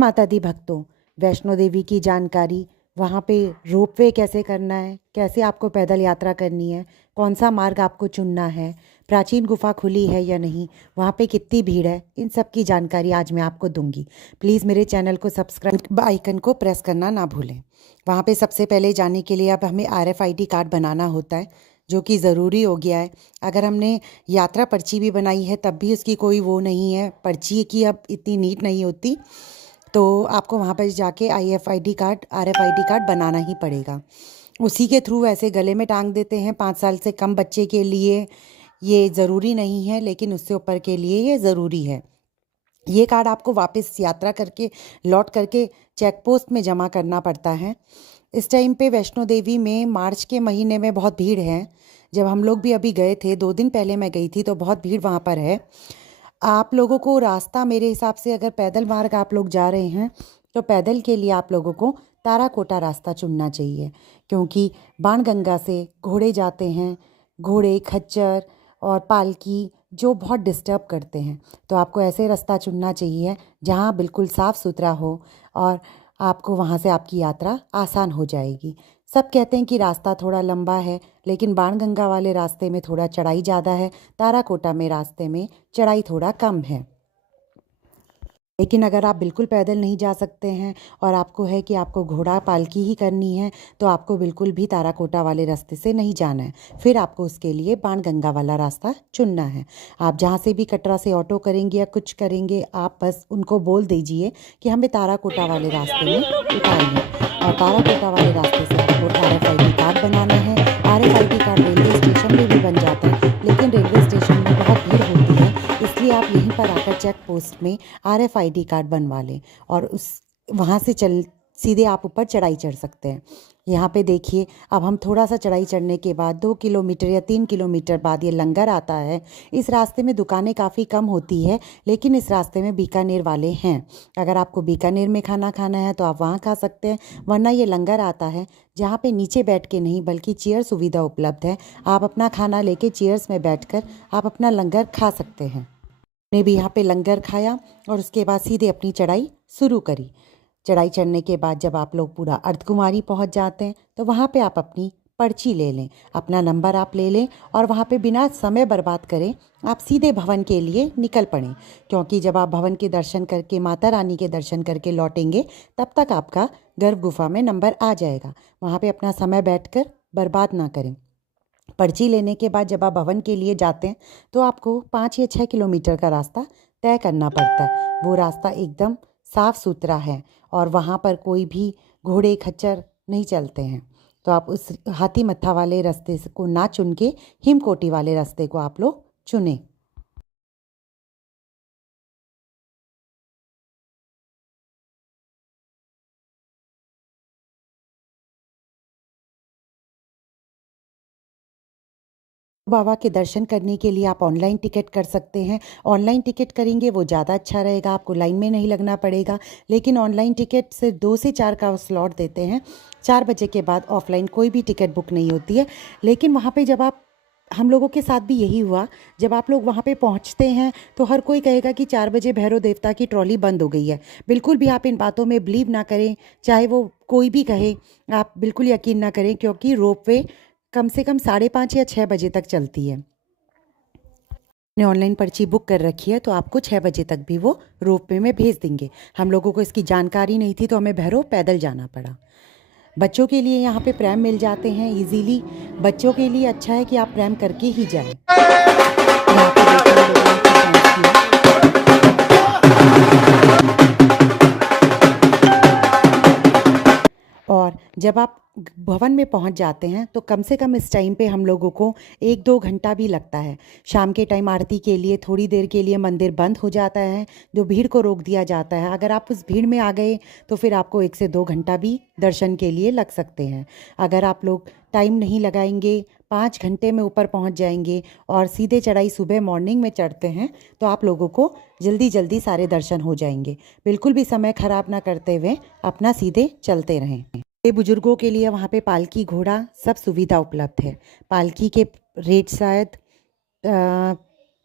माता दी भक्तों, वैष्णो देवी की जानकारी, वहाँ पे रोपवे कैसे करना है, कैसे आपको पैदल यात्रा करनी है, कौन सा मार्ग आपको चुनना है, प्राचीन गुफा खुली है या नहीं, वहाँ पे कितनी भीड़ है, इन सब की जानकारी आज मैं आपको दूंगी। प्लीज़ मेरे चैनल को सब्सक्राइब आइकन को प्रेस करना ना भूलें। वहाँ पे सबसे पहले जाने के लिए अब हमें RFID कार्ड बनाना होता है, जो कि ज़रूरी हो गया है। अगर हमने यात्रा पर्ची भी बनाई है तब भी उसकी कोई वो नहीं है, पर्ची की अब इतनी नीट नहीं होती, तो आपको वहाँ पर जाके RFID कार्ड बनाना ही पड़ेगा। उसी के थ्रू ऐसे गले में टांग देते हैं। 5 साल से कम बच्चे के लिए ये ज़रूरी नहीं है, लेकिन उससे ऊपर के लिए ये ज़रूरी है। ये कार्ड आपको वापस यात्रा करके लौट करके चेक पोस्ट में जमा करना पड़ता है। इस टाइम पे वैष्णो देवी में मार्च के महीने में बहुत भीड़ है। जब हम लोग भी अभी गए थे, 2 दिन पहले मैं गई थी, तो बहुत भीड़ वहाँ पर है। आप लोगों को रास्ता, मेरे हिसाब से अगर पैदल मार्ग आप लोग जा रहे हैं तो पैदल के लिए आप लोगों को ताराकोटा रास्ता चुनना चाहिए, क्योंकि बाणगंगा से घोड़े जाते हैं, घोड़े, खच्चर और पालकी, जो बहुत डिस्टर्ब करते हैं। तो आपको ऐसे रास्ता चुनना चाहिए जहाँ बिल्कुल साफ़ सुथरा हो और आपको वहाँ से आपकी यात्रा आसान हो जाएगी। सब कहते हैं कि रास्ता थोड़ा लंबा है, लेकिन बाणगंगा वाले रास्ते में थोड़ा चढ़ाई ज़्यादा है, ताराकोटा में रास्ते में चढ़ाई थोड़ा कम है। लेकिन अगर आप बिल्कुल पैदल नहीं जा सकते हैं और आपको है कि आपको घोड़ा पालकी ही करनी है, तो आपको बिल्कुल भी ताराकोटा वाले रास्ते से नहीं जाना है। फिर आपको उसके लिए बाणगंगा वाला रास्ता चुनना है। आप जहाँ से भी कटरा से ऑटो करेंगे या कुछ करेंगे, आप बस उनको बोल दीजिए कि हमें ताराकोटा वाले रास्ते में उतारिए, और ताराकोटा वाले रास्ते से आपको RFID कार्ड बनाना है। RFID कार्ड रेलवे स्टेशन में भी बन जाता है, लेकिन रेलवे स्टेशन में बहुत भीड़ होती है, इसलिए आप यहीं पर आकर चेक पोस्ट में RFID कार्ड बनवा लें और उस वहाँ से सीधे आप ऊपर चढ़ाई चढ़ सकते हैं। यहाँ पे देखिए, अब हम थोड़ा सा चढ़ाई चढ़ने के बाद 2 किलोमीटर या 3 किलोमीटर बाद ये लंगर आता है। इस रास्ते में दुकानें काफ़ी कम होती है, लेकिन इस रास्ते में बीकानेर वाले हैं। अगर आपको बीकानेर में खाना खाना है तो आप वहाँ खा सकते हैं, वरना ये लंगर आता है जहाँ पे नीचे बैठ के नहीं बल्कि चेयर सुविधा उपलब्ध है। आप अपना खाना लेके चेयर्स में बैठकर आप अपना लंगर खा सकते हैं। ने भी यहाँ पे लंगर खाया और उसके बाद सीधे अपनी चढ़ाई शुरू करी। चढ़ाई चढ़ने के बाद जब आप लोग पूरा अर्धकुमारी पहुँच जाते हैं, तो वहाँ पे आप अपनी पर्ची ले लें, अपना नंबर आप ले लें और वहाँ पे बिना समय बर्बाद करें आप सीधे भवन के लिए निकल पड़ें, क्योंकि जब आप भवन के दर्शन करके, माता रानी के दर्शन करके लौटेंगे, तब तक आपका गर्भ गुफा में नंबर आ जाएगा। वहाँ पे अपना समय बैठकर बर्बाद ना करें। पर्ची लेने के बाद जब आप भवन के लिए जाते हैं, तो आपको 5 या 6 किलोमीटर का रास्ता तय करना पड़ता है। वो रास्ता एकदम साफ़ सुथरा है और वहाँ पर कोई भी घोड़े, खच्चर नहीं चलते हैं। तो आप उस हाथी मत्था वाले रास्ते को ना चुन के हिमकोटी वाले रास्ते को आप लोग चुनें। बाबा के दर्शन करने के लिए आप ऑनलाइन टिकट कर सकते हैं। ऑनलाइन टिकट करेंगे वो ज़्यादा अच्छा रहेगा, आपको लाइन में नहीं लगना पड़ेगा। लेकिन ऑनलाइन टिकट सिर्फ 2 से 4 का स्लॉट देते हैं। 4 बजे के बाद ऑफलाइन कोई भी टिकट बुक नहीं होती है। लेकिन वहाँ पे जब आप, हम लोगों के साथ भी यही हुआ, जब आप लोग वहाँ पे पहुँचते हैं तो हर कोई कहेगा कि 4 बजे भैरव देवता की ट्रॉली बंद हो गई है। बिल्कुल भी आप इन बातों में बिलीव ना करें, चाहे वो कोई भी कहे, आप बिल्कुल यकीन ना करें, क्योंकि रोपवे कम से कम 5:30 या 6 बजे तक चलती है। ने ऑनलाइन पर्ची बुक कर रखी है तो आपको 6 बजे तक भी वो रोपवे में भेज देंगे। हम लोगों को इसकी जानकारी नहीं थी, तो हमें भैरव पैदल जाना पड़ा। बच्चों के लिए यहाँ पे प्रैम मिल जाते हैं इजीली। बच्चों के लिए अच्छा है कि आप प्रैम करके ही जाएं। यहाँ पे देखिए हम लोगों ने क्या डांस किया। और जब आप भवन में पहुंच जाते हैं तो कम से कम इस टाइम पे हम लोगों को 1-2 घंटा भी लगता है। शाम के टाइम आरती के लिए थोड़ी देर के लिए मंदिर बंद हो जाता है, जो भीड़ को रोक दिया जाता है। अगर आप उस भीड़ में आ गए तो फिर आपको 1 से 2 घंटा भी दर्शन के लिए लग सकते हैं। अगर आप लोग टाइम नहीं लगाएंगे, 5 घंटे में ऊपर पहुंच जाएंगे और सीधे चढ़ाई सुबह मॉर्निंग में चढ़ते हैं, तो आप लोगों को जल्दी जल्दी सारे दर्शन हो जाएंगे। बिल्कुल भी समय खराब ना करते हुए अपना सीधे चलते रहें। ये बुजुर्गों के लिए वहाँ पे पालकी, घोड़ा, सब सुविधा उपलब्ध है। पालकी के रेट शायद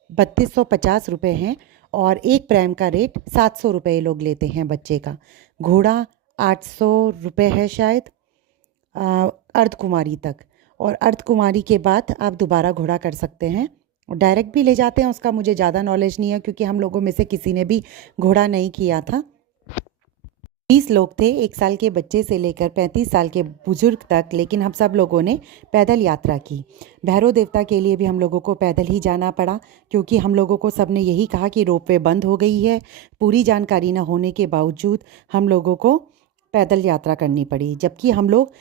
3250 रुपये हैं और एक प्रैम का रेट 700 रुपये लोग लेते हैं बच्चे का। घोड़ा 800 रुपये है शायद अर्धकुमारी तक, और अर्धकुमारी के बाद आप दोबारा घोड़ा कर सकते हैं। डायरेक्ट भी ले जाते हैं, उसका मुझे ज़्यादा नॉलेज नहीं है क्योंकि हम लोगों में से किसी ने भी घोड़ा नहीं किया था। 20 लोग थे, 1 साल के बच्चे से लेकर 35 साल के बुजुर्ग तक, लेकिन हम सब लोगों ने पैदल यात्रा की। भैरव देवता के लिए भी हम लोगों को पैदल ही जाना पड़ा क्योंकि हम लोगों को सब ने यही कहा कि रोपवे बंद हो गई है। पूरी जानकारी न होने के बावजूद हम लोगों को पैदल यात्रा करनी पड़ी, जबकि हम लोग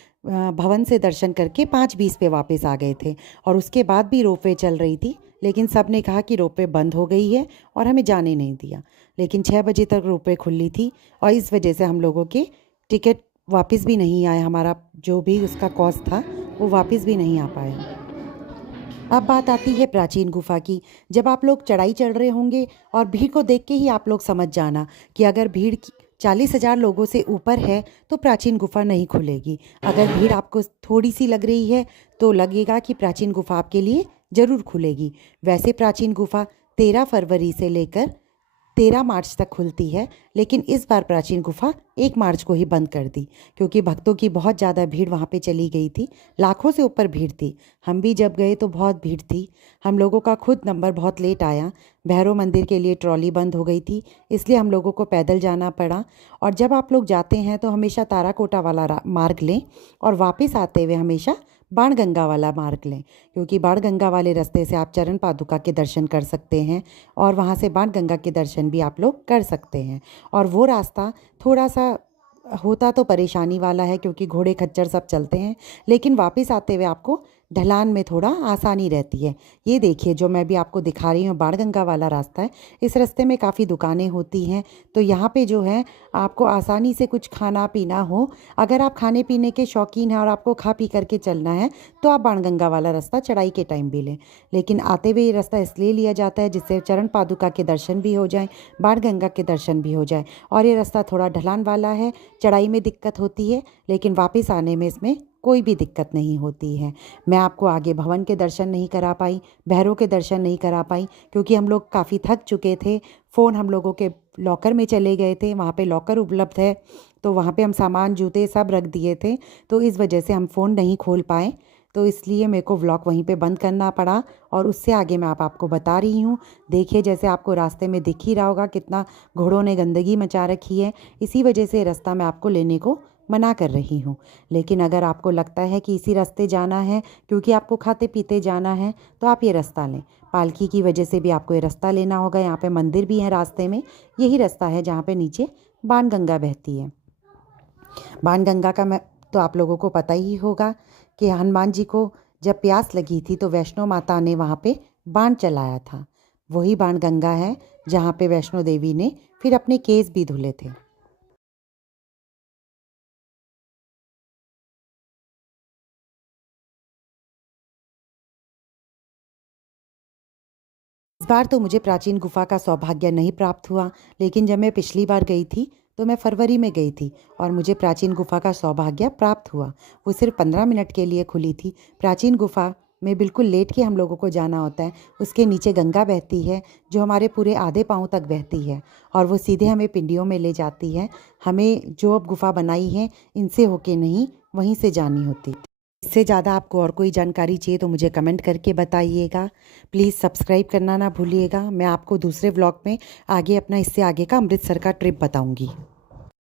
भवन से दर्शन करके 5:20 पे वापस आ गए थे और उसके बाद भी रोपवे चल रही थी, लेकिन सब ने कहा कि रोपवे बंद हो गई है और हमें जाने नहीं दिया। लेकिन 6 बजे तक रोपवे खुली थी और इस वजह से हम लोगों के टिकट वापस भी नहीं आए, हमारा जो भी उसका कॉस्ट था वो वापस भी नहीं आ पाया। अब बात आती है प्राचीन गुफा की। जब आप लोग चढ़ाई चढ़ रहे होंगे और भीड़ को देख के ही आप लोग समझ जाना कि अगर भीड़ 40,000 लोगों से ऊपर है तो प्राचीन गुफा नहीं खुलेगी। अगर भीड़ आपको थोड़ी सी लग रही है तो लगेगा कि प्राचीन गुफा आपके लिए ज़रूर खुलेगी। वैसे प्राचीन गुफा 13 फरवरी से लेकर 13 मार्च तक खुलती है, लेकिन इस बार प्राचीन गुफा 1 मार्च को ही बंद कर दी क्योंकि भक्तों की बहुत ज़्यादा भीड़ वहाँ पे चली गई थी। लाखों से ऊपर भीड़ थी। हम भी जब गए तो बहुत भीड़ थी। हम लोगों का खुद नंबर बहुत लेट आया। भैरव मंदिर के लिए ट्रॉली बंद हो गई थी, इसलिए हम लोगों को पैदल जाना पड़ा। और जब आप लोग जाते हैं तो हमेशा ताराकोटा वाला मार्ग लें और वापस आते हुए हमेशा बाणगंगा वाला मार्ग लें, क्योंकि बाणगंगा वाले रास्ते से आप चरण पादुका के दर्शन कर सकते हैं और वहाँ से बाणगंगा के दर्शन भी आप लोग कर सकते हैं। और वो रास्ता थोड़ा सा होता तो परेशानी वाला है क्योंकि घोड़े खच्चर सब चलते हैं, लेकिन वापस आते हुए आपको ढलान में थोड़ा आसानी रहती है। ये देखिए जो मैं भी आपको दिखा रही हूँ बाणगंगा वाला रास्ता है। इस रास्ते में काफ़ी दुकानें होती हैं, तो यहाँ पे जो है आपको आसानी से कुछ खाना पीना हो, अगर आप खाने पीने के शौकीन हैं और आपको खा पी करके चलना है तो आप बाणगंगा वाला रास्ता चढ़ाई के टाइम भी लें। लेकिन आते हुए ये रास्ता इसलिए लिया जाता है जिससे चरण पादुका के दर्शन भी हो जाएँ, बाणगंगा के दर्शन भी हो जाए। और ये रास्ता थोड़ा ढलान वाला है, चढ़ाई में दिक्कत होती है, लेकिन वापस आने में इसमें कोई भी दिक्कत नहीं होती है। मैं आपको आगे भवन के दर्शन नहीं करा पाई, भैरव के दर्शन नहीं करा पाई क्योंकि हम लोग काफ़ी थक चुके थे। फ़ोन हम लोगों के लॉकर में चले गए थे, वहाँ पे लॉकर उपलब्ध है तो वहाँ पे हम सामान जूते सब रख दिए थे, तो इस वजह से हम फ़ोन नहीं खोल पाए, तो इसलिए मेरे को व्लॉग वहीं पे बंद करना पड़ा। और उससे आगे मैं आपको बता रही हूँ। देखिए जैसे आपको रास्ते में दिख ही रहा होगा कितना घोड़ों ने गंदगी मचा रखी है, इसी वजह से रास्ता मैं आपको लेने को मना कर रही हूँ। लेकिन अगर आपको लगता है कि इसी रास्ते जाना है क्योंकि आपको खाते पीते जाना है तो आप ये रास्ता लें। पालकी की वजह से भी आपको ये रास्ता लेना होगा। यहाँ पे मंदिर भी है रास्ते में, यही रास्ता है जहाँ पे नीचे बाणगंगा बहती है। बाणगंगा का मैं तो आप लोगों को पता ही होगा कि हनुमान जी को जब प्यास लगी थी तो वैष्णो माता ने वहाँ पे बाण चलाया था। वही बाणगंगा है जहाँ पे वैष्णो देवी ने फिर अपने केस भी धुले थे। इस बार तो मुझे प्राचीन गुफा का सौभाग्य नहीं प्राप्त हुआ, लेकिन जब मैं पिछली बार गई थी तो मैं फरवरी में गई थी और मुझे प्राचीन गुफा का सौभाग्य प्राप्त हुआ। वो सिर्फ 15 मिनट के लिए खुली थी। प्राचीन गुफा में बिल्कुल लेट के हम लोगों को जाना होता है। उसके नीचे गंगा बहती है जो हमारे पूरे आधे पाँव तक बहती है और वो सीधे हमें पिंडियों में ले जाती है। हमें जो अब गुफा बनाई है इनसे होके नहीं, वहीं से जानी होती। इससे ज़्यादा आपको और कोई जानकारी चाहिए तो मुझे कमेंट करके बताइएगा। प्लीज़ सब्सक्राइब करना ना भूलिएगा। मैं आपको दूसरे व्लॉग में आगे अपना इससे आगे का अमृतसर का ट्रिप बताऊंगी।